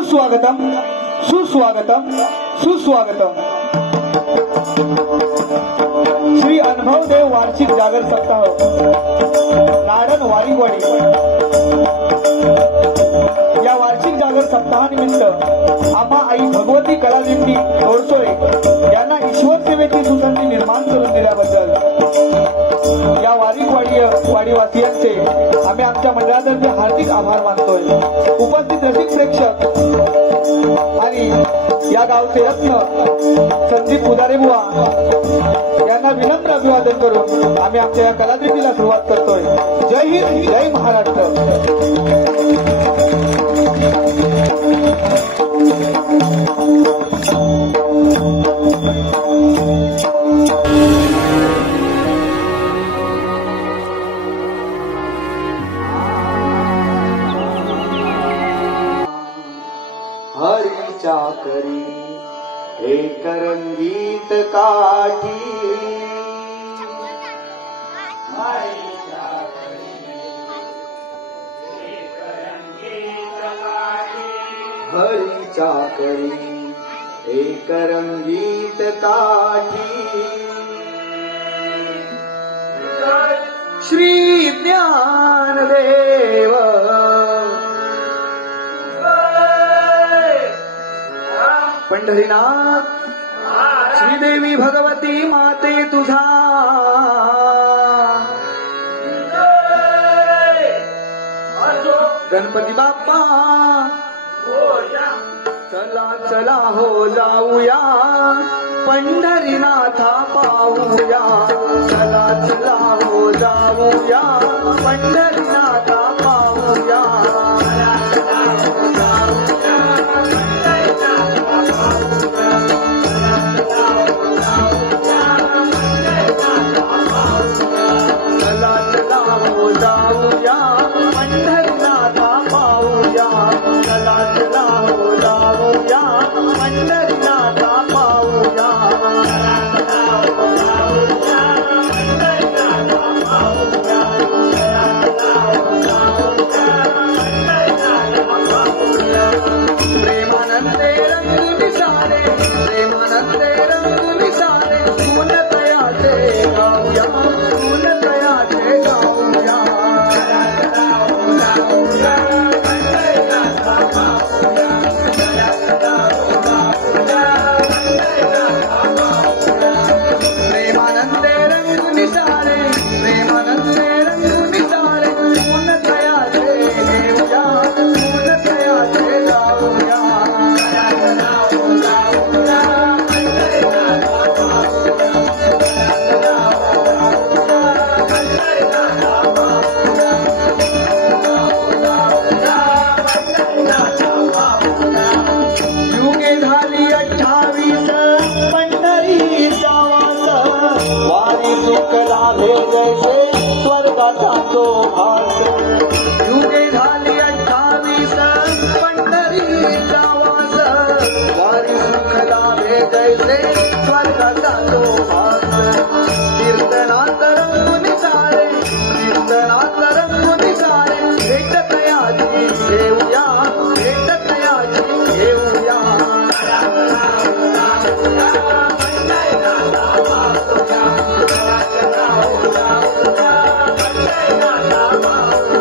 सुस्वागतम सुस्वागतम सुस्वागतम। श्री अनुभव देव वार्षिक जागर सप्ताह नारायण वारीवाडी या वार्षिक जागर सप्ताहानिमित्त आम्हा आई भगवती कलादिंडी तोडसोळे यांना ईश्वर सेवेची सुसंधी निर्माण करून दिल्याबद्दल या वाडीवासियांचे आम्ही आमच्या मंडळातर्फे हार्दिक आभार मानतोय। उपस्थित रसिक प्रेक्षक आणि या गावचे रत्न संदीप पुजारे बुवा यांना विनम्र अभिवादन करून आम्ही आमच्या या कलादिंडीला सुरुवात करतोय। जय हिंद, जय महाराष्ट्र। हरीच्या करी एक रंगीत काठी, हरीच्या करी एक रंगीत काठी, श्री ज्ञानदेव पंढरीनाथ श्रीदेवी भगवती माते तुझा गणपती बाप्पा चला चला हो जाऊया पंढरीनाथा पाहूया, चला चला हो जाऊया पंढरीनाथा पाहूया, चला चला हो जाऊया चला चला हो जाऊया पंढरीनाथा पाहूया, चला चला हो जाऊया पंढरीनाथा पाहूया, चला चला हो जाऊया पंढरीनाथा पाहूया, चला चला हो जाऊया पंढरीनाथा पाहूया। प्रेमानंदे रंग निसारे, प्रेमानंदे रंग निसारे, गुण तयाचे गाऊया, गुण तयाचे गाऊया, चला चला हो जाऊया पंढरीनाथा पाहूया, चला चला हो जाऊया पंढरीनाथा पाहूया। प्रेमानंदे रंग निसारे, प्रेमानंदे रंग निसारे, गुण तयाचे घेऊया, गुण तयाचे गाऊया, चला चला हो जाऊया पंढरीनाथा पाहूया, चला चला हो जाऊया पंढरीनाथा पाहूया, पंढरीनाथा पाहूया। युगे झाली 28 पंढरीचा वास, वारी सुख लाभे जैसे स्वर्गाचा तो भास। युगे झाली 28 पंढरीचा वास, वारी सुख लाभे जैसे स्वर्गाचा तो भास। कीर्तनात रंगून सारे, कीर्तनात रंगून सारे, भेट तयाची घेऊया, भेट तयाची घेऊया, चला चला हो जाऊया पंढरीनाथा पाहूया, चला चला हो जाऊया पंढरीनाथा पाहूया।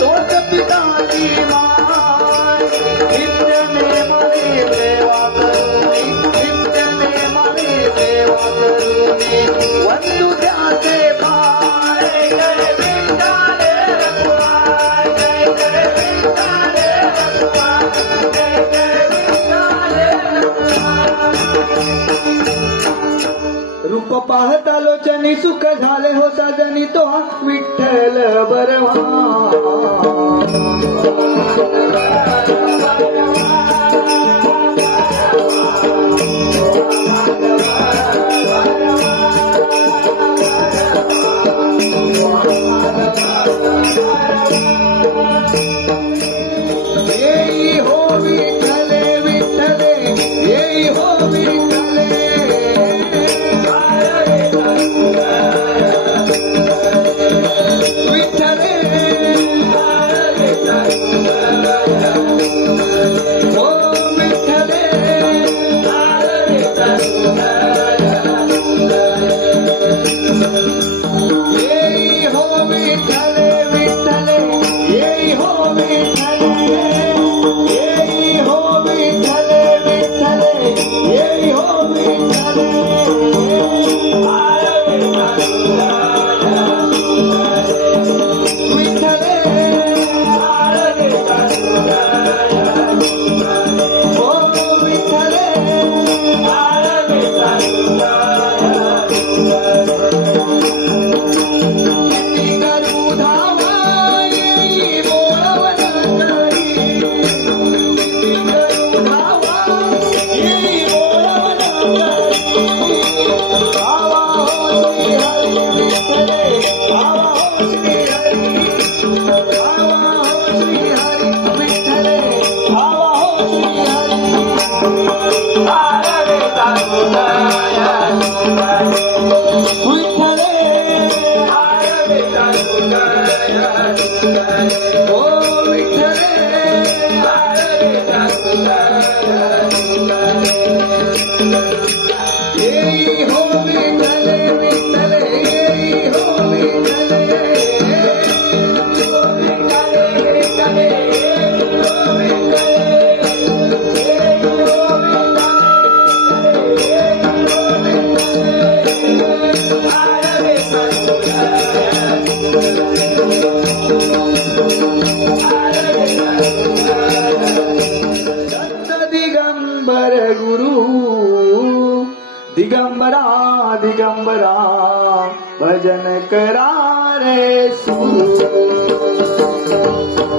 तोच पिताची माय नित्य नेमाने सेवा करुणी नित्य नेमाने सेवा करुणी वंदू त्याचे पाय जय विठ्ठल रखुमाई जय जय विठ्ठल रखुमाई जय जय विठ्ठल रखुमाई रूप पाहता लोचनी सुख झाले हो साजनी तो विठ्ठल बरवा येई हो विठ्ठले विठ्ठले येई हो विठ्ठले विठ्ठले हो विठ्ठले येई हो विठ्ठले विठ्ठले येई हो विठ्ठले येई हो विठ्ठले विठ्ठले येई हो विठ्ठले विठ्ठले हो विठ्ठले किती करू धावा येई बोलवण करी किती करू धावा येई बोलवण करी आवा हो श्री हरी विठ्ठले आवा हो श्री हरी आवा हो श्री हरी विठ्ठले आवा हो श्री हरी विठ्ठले ओ विठ्ठले येई हो विठ्ठले विठ्ठले येई हो विठ्ठले हो विठ्ठले विठ्ठले हो दत्त दिगंबर गुरु दिगंबरा दिगंबरा भजन करा रे सुरू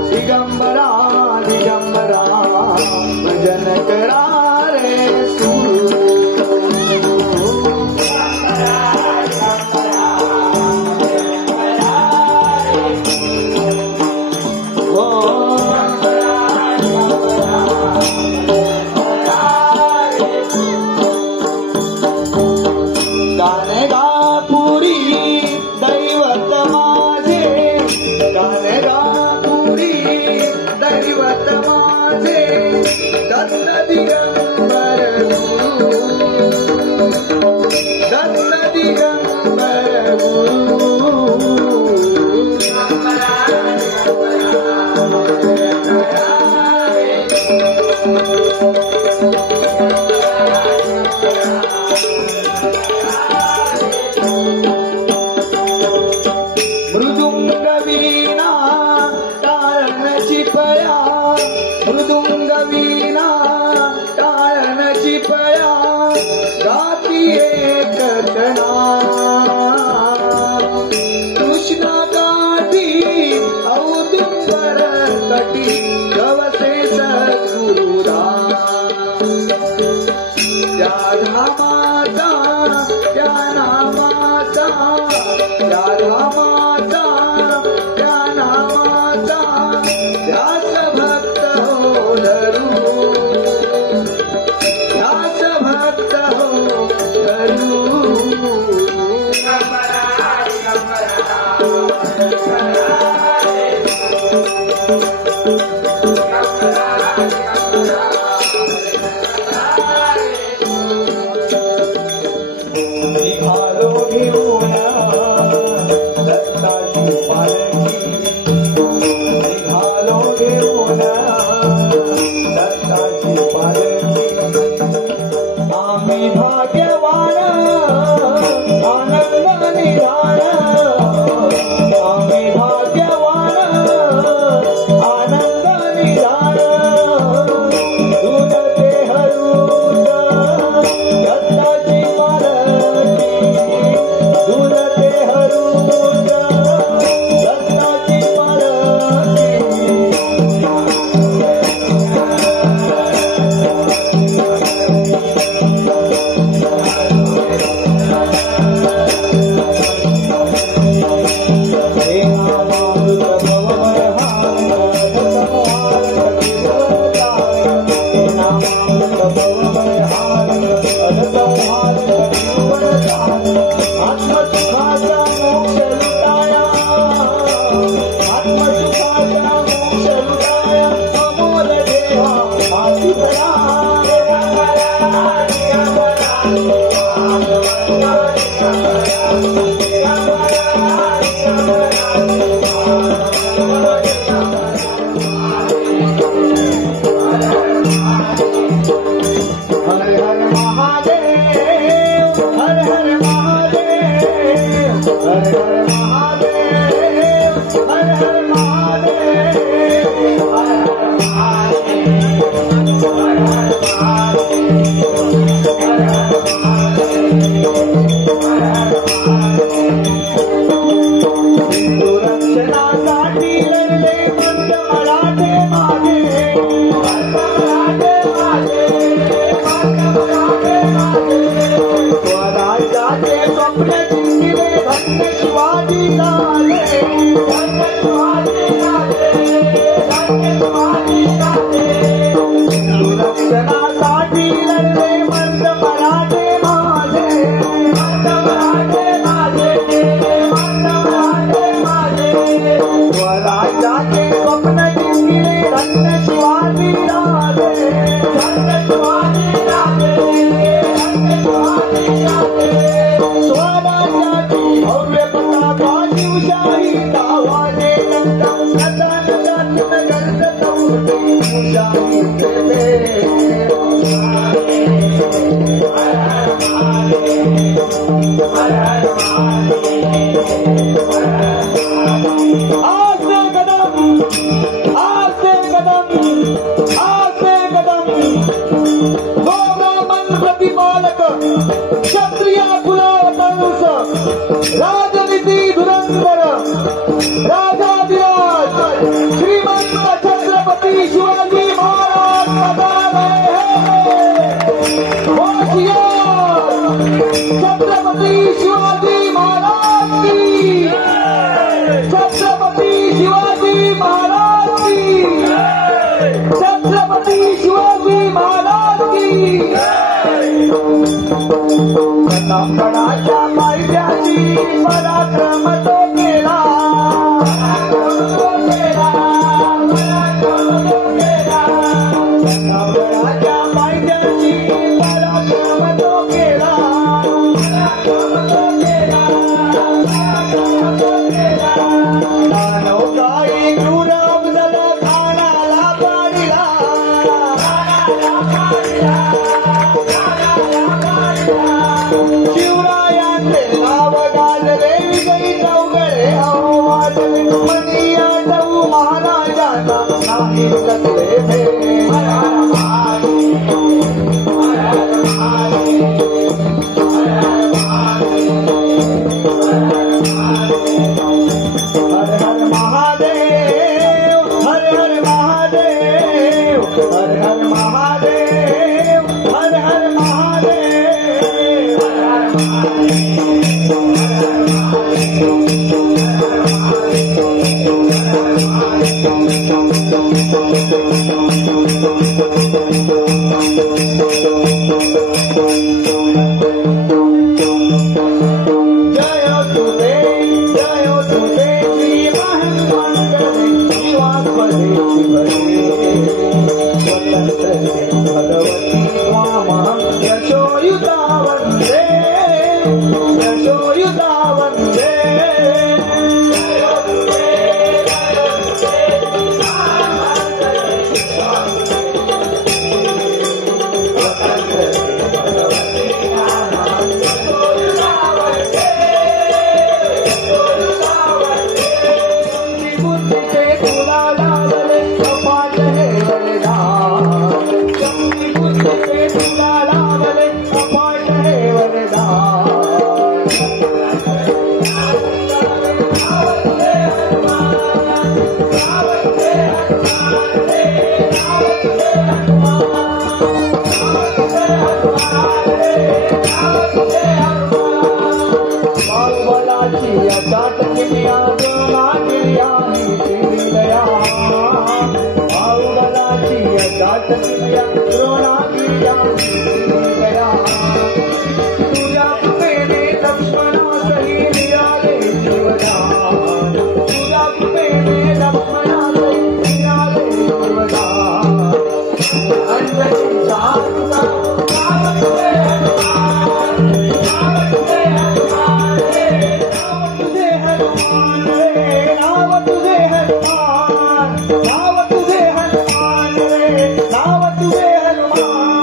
दिगंबरा दिगंबरा भजन करा रे सुरू गाणे गा पुरी दैवत माझे गाणे गा पुरी दैवत माझे दत्त दिगंबर गुरु दत्त दिगंबर गुरु मृदुंग वीणा टाळणची पया मृदुंग वीणा टाळणची पया गाती एक जना कृष्णा काठी औदुंबर कटी गवसे सद्गुरुदा त्या धामाचा त्या नामाचा त्या धामाचा त्या नामाचा त्याच भक्त हो धरू त्याच भक्त हो धरू निघालो घेऊया दत्ताची पालखी नाव तुझे हनुमान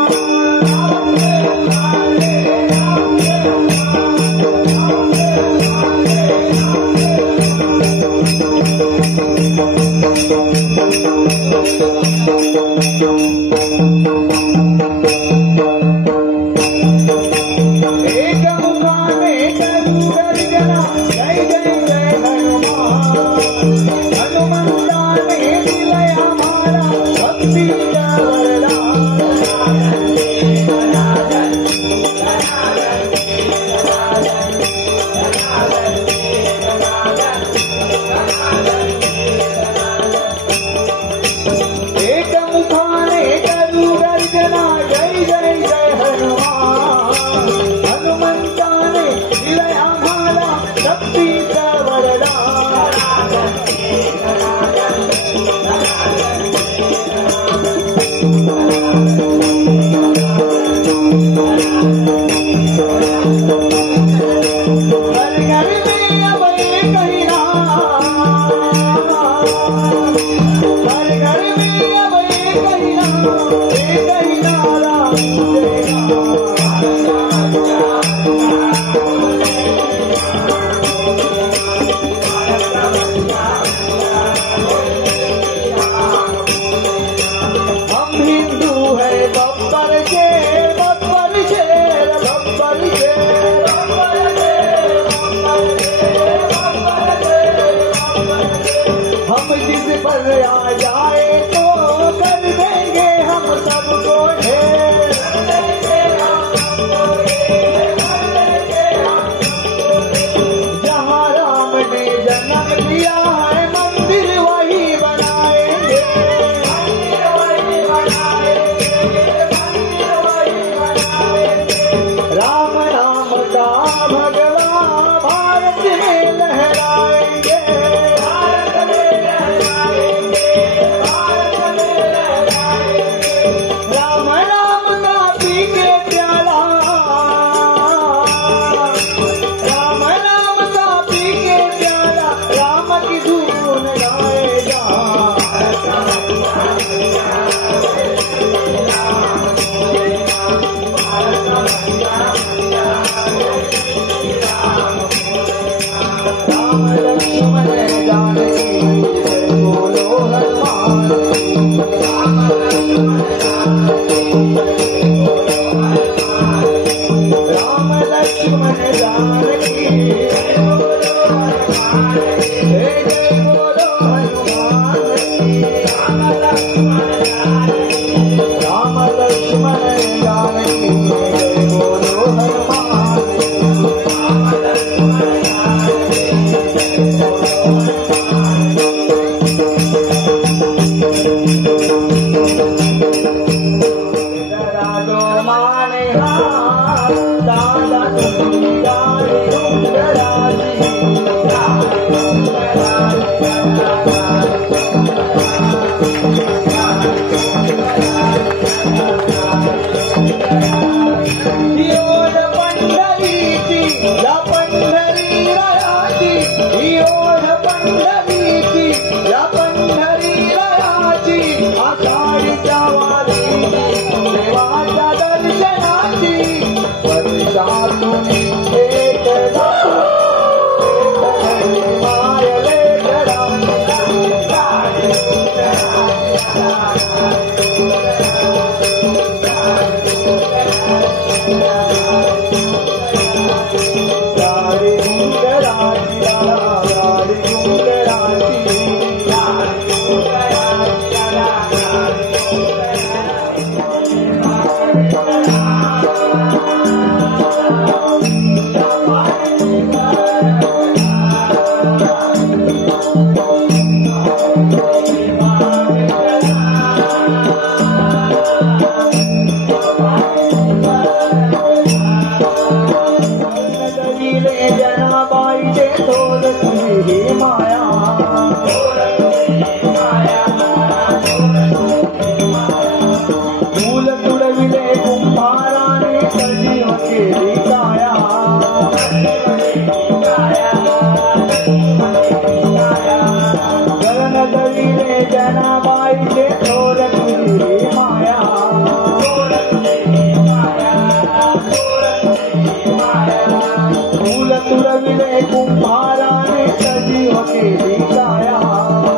कुंभारा ने सजीव के दिखाया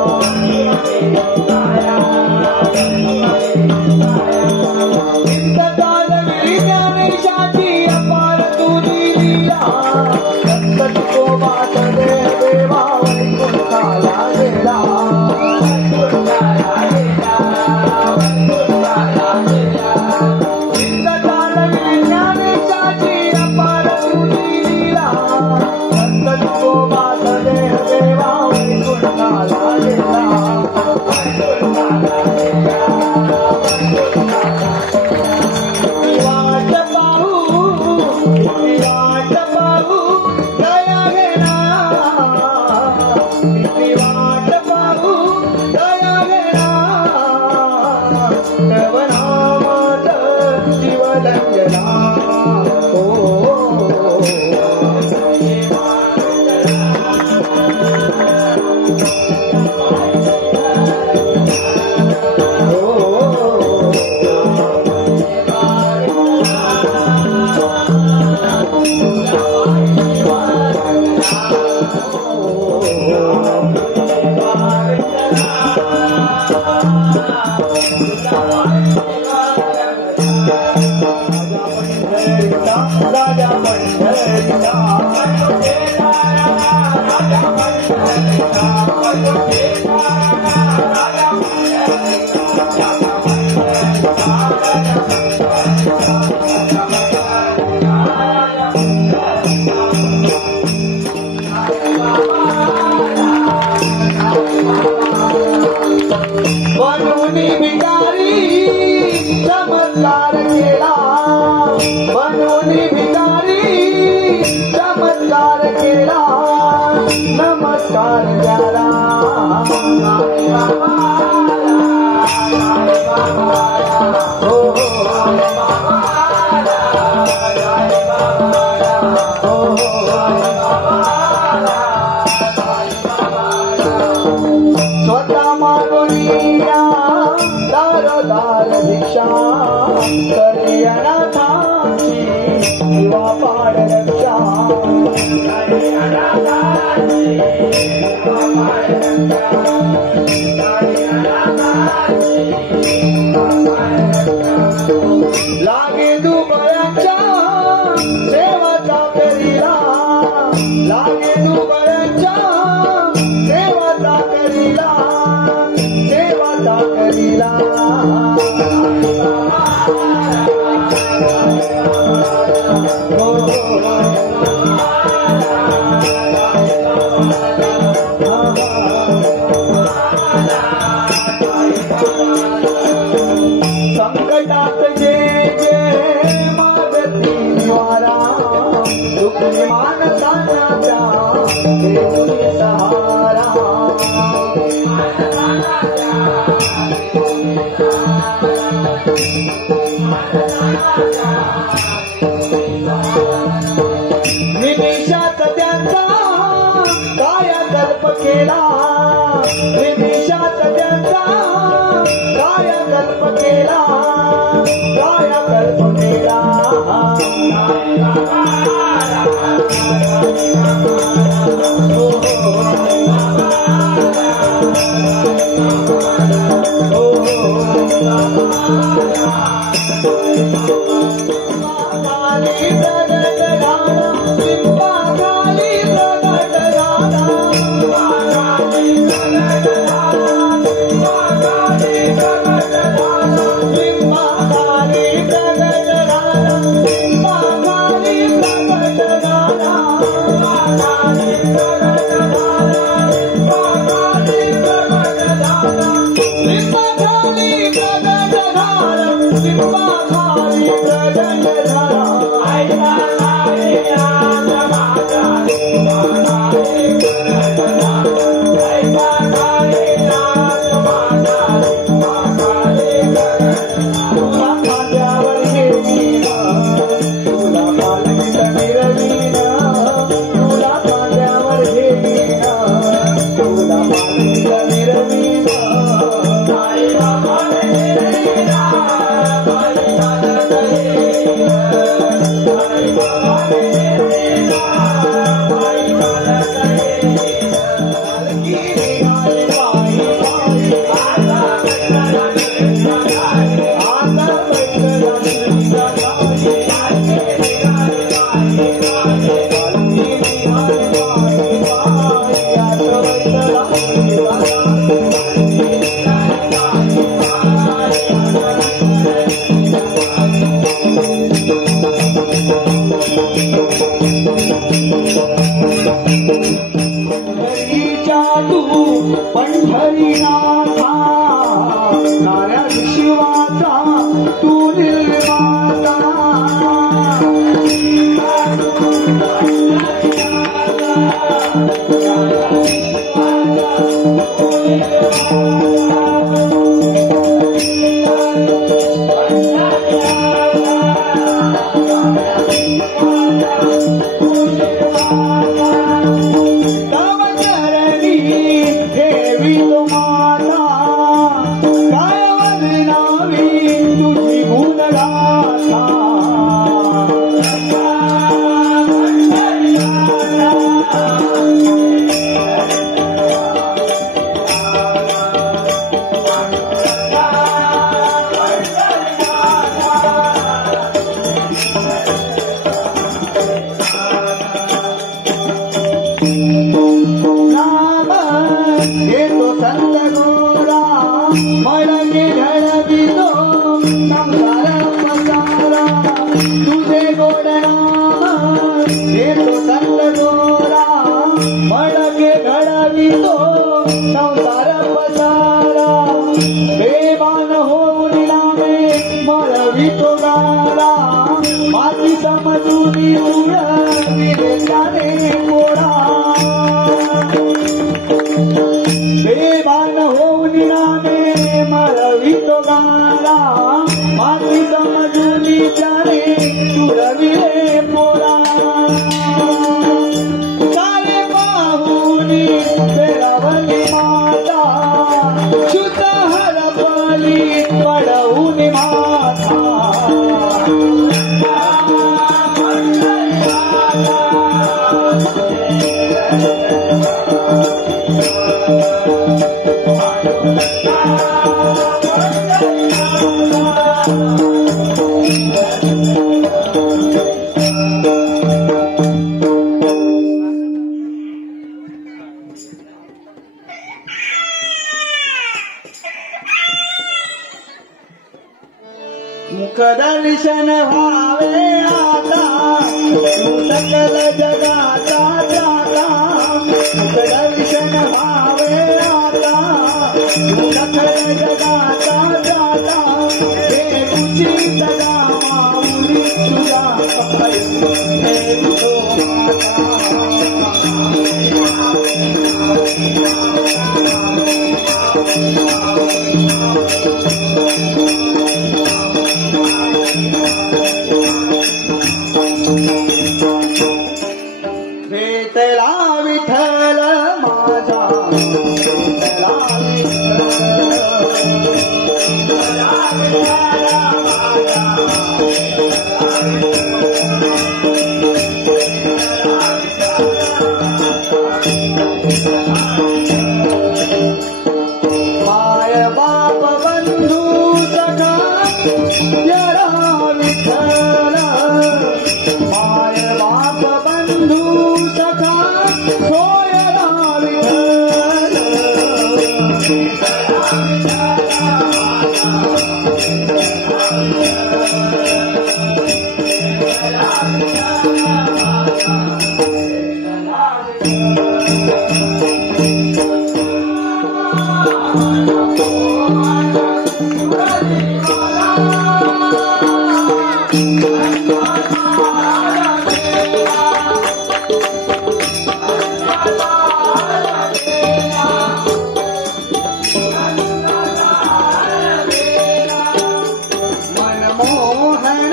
राजा पंढरीचा बनवणी भिकारी चमत्कार केला बनवणी भिकारी चमत्कार केला नमस्कार द्याला स्वतः मागोलिया दारोदार भिक्षा करी अनाथांची किंवा पाड रक्षा लागे दुबळ्यांच्या सेवाचा करीला लागे दुबळ्यांच्या सेवाचा करीला सेवाचा करीला संकटात जे जे मागती निवारा दुःखी माणसांच्या देऊन सहारा निमिषात त्यांचा कायाकल्प केला निमिषात त्यांचा कायाकल्प केला कायाकल्प केला पंढरीनाथा नाऱ्या शिवाचा तू निर्माता संत गोरा मळके घडवितो संसार पसारा तुझे गोड नाम घेतो संत गोरा मळके घडवितो संसार पसारा बेमान होऊन नामे मळवितो गारा माती समजून उडविले त्याने गोरा बेमान होऊन नामे मळवितो गारा माती समजून त्याने उडविले मोरा सारे पाहुनी फेरावली माता शुद्ध हरपली पडवून माता मुखदर्शन व्हावे आता सकल जगाचा जाता मुखदर्शन व्हावे आता सकल जगाचा जाता हे तुझी सदा माऊली तुझा हे तुझो भेटला विठ्ठल माझा भेटला माय बाप बंधू सखा जरा विठ्ठल माय बाप बंधू सखा सोयरा विठ्ठल मनमोहन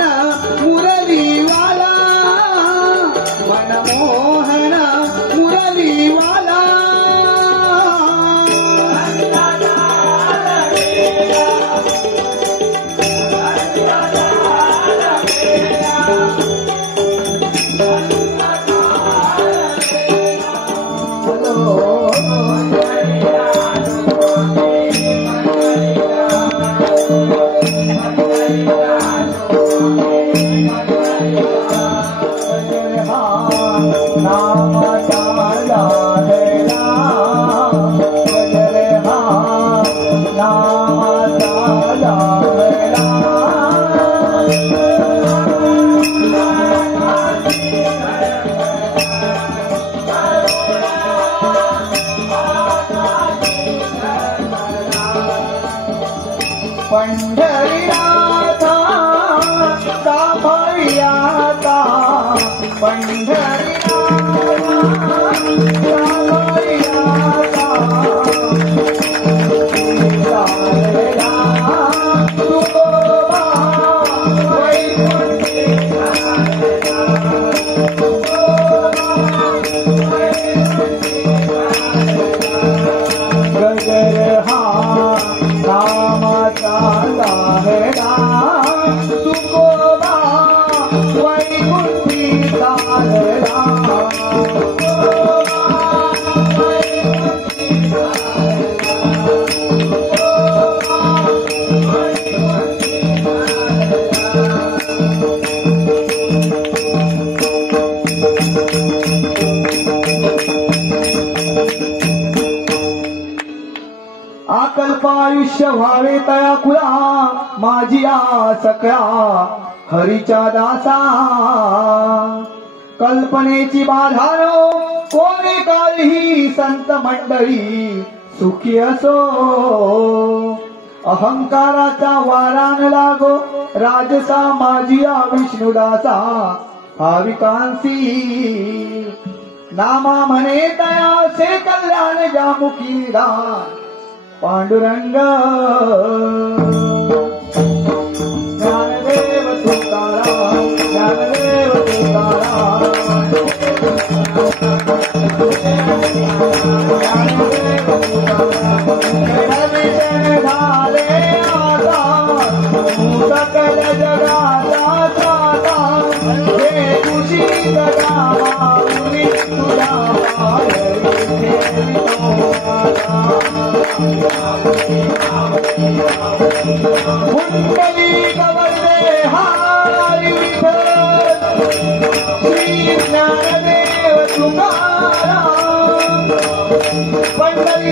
मुरलीवाला मनमोहन मुरलीवाला पंढरीनाथा साफळ्याता पंढरीनाथा साफळ्याता चालला तुकोबा वैकुंठी गजर हा नामाचा लाहरा तुकोबा वैकुंठी चालला आकल्पायुष्य व्हावे तया कुळा माझी सकळा हरीच्या दासा कल्पनेची बाधानो कोणी काळही संत मंडळी सुखी असो अहंकाराचा वारान लागो राजसा माझिया विष्णुदासा भाविकांसी नामा म्हणे तयासे कल्याण जामुखी दान पांडुरंग ज्ञानदेव तुकाराम ज्ञानदेव तुकाराम झाले सकल जगाचा त्राता हे खुशी जगामाऊली तुझ्या कुंडली गवळले हारी विठ्ठल श्री ज्ञानदेव तुकाराम पंढरी